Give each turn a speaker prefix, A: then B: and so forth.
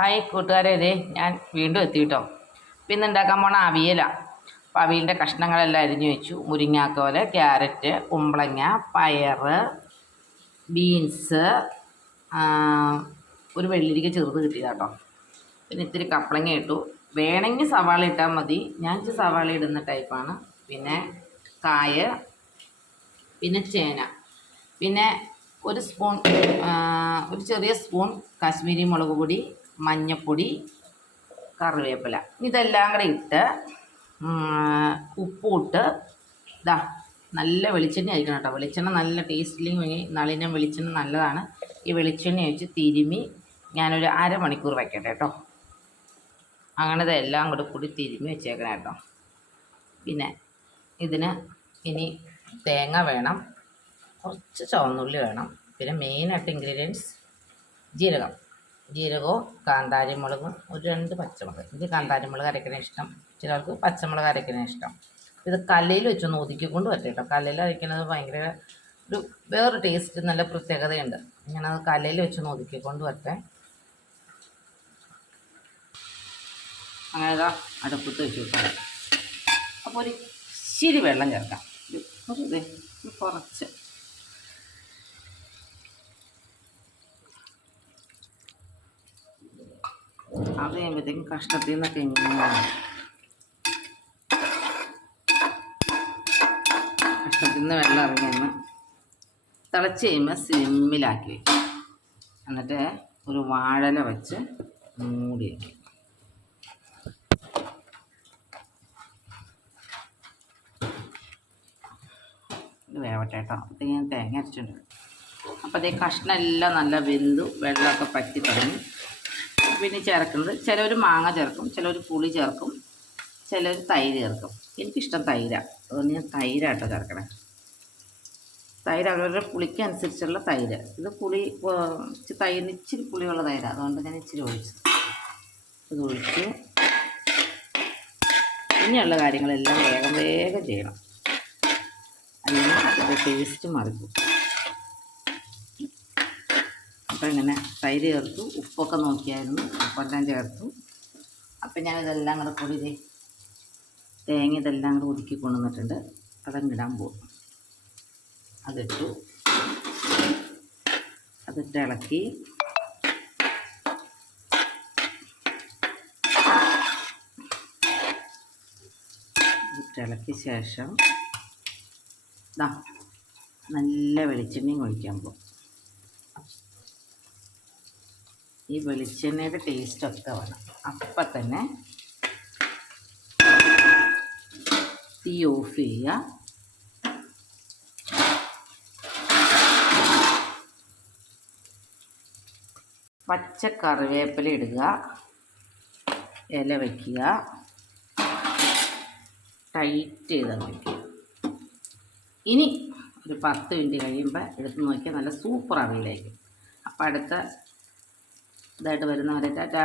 A: Hi കൂട്ടുകാരെ ഇതേ ഞാൻ വീണ്ടും എത്തി കേട്ടോ അപ്പം ഇന്ന് ഉണ്ടാക്കാൻ പോണ? അവിയലാണ് അപ്പോൾ അവിയലിന്റെ കഷ്ണങ്ങളെല്ലാം അരിഞ്ഞു വെച്ചു. മുരിങ്ങാക്കോൽ ക്യാരറ്റ് കുമ്പളങ്ങ പയർ ബീൻസ് ഒരു വെള്ളിരിക്ക ചെറുത് കിട്ടിയതാട്ടോ. പിന്നെ ഇത്തിരി കപ്പളങ്ങ ഇട്ടു. വേണമെങ്കിൽ സവാള ഇട്ടാൽ മതി. ഞാൻ സവാള ഇടുന്ന ടൈപ്പാണ് പിന്നെ കായ പിന്നെ ചേന. പിന്നെ ഒരു സ്പൂൺ ഒരു ചെറിയ സ്പൂൺ കാശ്മീരി മുളക് പൊടി മഞ്ഞൾപ്പൊടി കറിവേപ്പില. ഇതെല്ലാം കൂടെ ഇട്ട് ഉം, ഉപ്പും ഇട്ട് ഇതാ നല്ല വെളിച്ചെണ്ണ ആയിരിക്കണം കേട്ടോ. വെളിച്ചെണ്ണ നല്ല ടേസ്റ്റിലും നളിനം വെളിച്ചെണ്ണ നല്ലതാണ്. ഈ വെളിച്ചെണ്ണ ഒഴിച്ച് തിരുമി ഞാനൊരു അരമണിക്കൂർ വയ്ക്കട്ടെ കേട്ടോ. അങ്ങനത്തെ എല്ലാം കൂടെ കൂടി തിരുമി വെച്ചേക്കണം കേട്ടോ. പിന്നെ ഇതിന് ഇനി തേങ്ങ വേണം. കുറച്ച് ചുവന്നുള്ളി വേണം. പിന്നെ മെയിനായിട്ട് ഇൻഗ്രീഡിയൻസ് ജീരകം. ജീരകവും കാന്താരി മുളകും ഒരു രണ്ട് പച്ചമുളക്. കാന്താരി മുളക് അരയ്ക്കണ ഇഷ്ടം. ചിലർക്ക് പച്ചമുളക് അരക്കണ ഇഷ്ടം. ഇത് കല്ലിൽ വെച്ചൊന്ന് ഒതുക്കിക്കൊണ്ട് വരട്ടെ കേട്ടോ. കല്ലയിൽ അരയ്ക്കുന്നത് ഭയങ്കര ഒരു വേറൊരു ടേസ്റ്റ് നല്ല പ്രത്യേകതയുണ്ട്. ഇങ്ങനെ അത് വെച്ച് വെച്ചൊന്ന് ഒതുക്കിക്കൊണ്ട് വരട്ടെ. അങ്ങനെ അടുപ്പത്ത് വെച്ച് അപ്പോൾ ഒരു ഇച്ചിരി വെള്ളം ചേർക്കാം. ഒരു കുറച്ച് അത് കഴിയുമ്പോഴത്തേക്കും കഷ്ണത്തിൽ നിന്നൊക്കെ ഇങ്ങനെ കഷ്ണത്തിൽ നിന്ന് വെള്ളം ഇറങ്ങിയെന്ന് തിളച്ച് കഴിയുമ്പോൾ സിമ്മിലാക്കി വയ്ക്കും. എന്നിട്ട് ഒരു വാഴല വെച്ച് മൂടി വയ്ക്കും. വേവട്ടെ കേട്ടോ. ഇത് ഞാൻ തേങ്ങ അരച്ചിട്ടുണ്ട്. അപ്പോൾ അതേ കഷ്ണം എല്ലാം നല്ല വെന്തു വെള്ളമൊക്കെ പറ്റി തുടങ്ങി. പിന്നെ ചേർക്കുന്നത് ചിലർ മാങ്ങ ചേർക്കും ചിലർ പുളി ചേർക്കും ചിലർ തൈര് ചേർക്കും. എനിക്കിഷ്ടം തൈര. അതുകൊണ്ട് ഞാൻ തൈരാട്ടോ ചേർക്കണേ. തൈര് അവരവരുടെ പുളിക്ക് അനുസരിച്ചുള്ള തൈര്. ഇത് പുളി തൈര് ഇച്ചിരി പുളിയുള്ള തൈര. അതുകൊണ്ട് ഞാൻ ഇച്ചിരി ഒഴിച്ചു. ഇത് ഒഴിച്ച് ഇനിയുള്ള കാര്യങ്ങളെല്ലാം വേഗം വേഗം ചെയ്യണം. അല്ലെങ്കിൽ അതിന്റെ ടേസ്റ്റ് മാറിപ്പോകും അപ്പം ഇങ്ങനെ തൈര് ചേർത്തു ഉപ്പൊക്കെ നോക്കിയായിരുന്നു ഉപ്പെല്ലാം ചേർത്തു. അപ്പം ഞാൻ ഇതെല്ലാം കൂടെ കൂടി ഇതേ തേങ്ങ ഇതെല്ലാം കൂടെ ഒതുക്കി കൊണ്ടുവന്നിട്ടുണ്ട്. അതങ്ങ് ഇടാൻ പോകും അതിട്ടു. അതിട്ട് ഇളക്കി. ഇളക്കിയ ശേഷം നല്ല വെളിച്ചെണ്ണയും ഒഴിക്കാൻ പോകും ഈ വെളിച്ചെണ്ണയുടെ ടേസ്റ്റൊക്കെ വേണം. അപ്പം തന്നെ തീ ഓഫ് ചെയ്യുക പച്ച കറിവേപ്പില ഇടുക. ഇല വയ്ക്കുക ടൈറ്റ് ചെയ്ത് വയ്ക്കുക ഇനി ഒരു പത്ത് മിനിറ്റ് കഴിയുമ്പോൾ എടുത്ത് നോക്കിയാൽ നല്ല സൂപ്പർ അവിയിലായിരിക്കും. അപ്പോൾ അടുത്ത ഇതായിട്ട് വരുന്നവരെ. ടാറ്റാ.